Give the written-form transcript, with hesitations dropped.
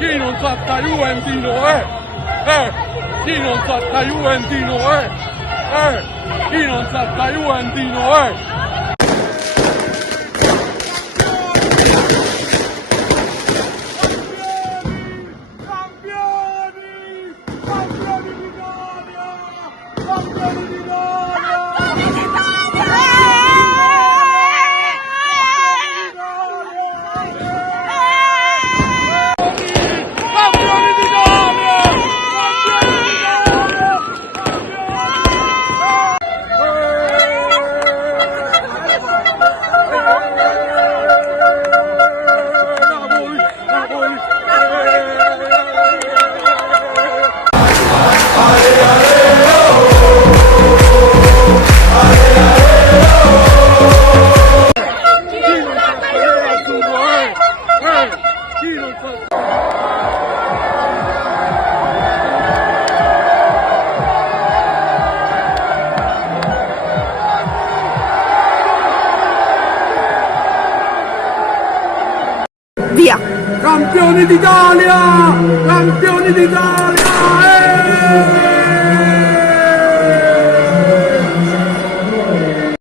Chi non sa sta Juventino chi non sa sta Juventino chi non sa sta Juventino Via! Campioni d'Italia! Campioni d'Italia!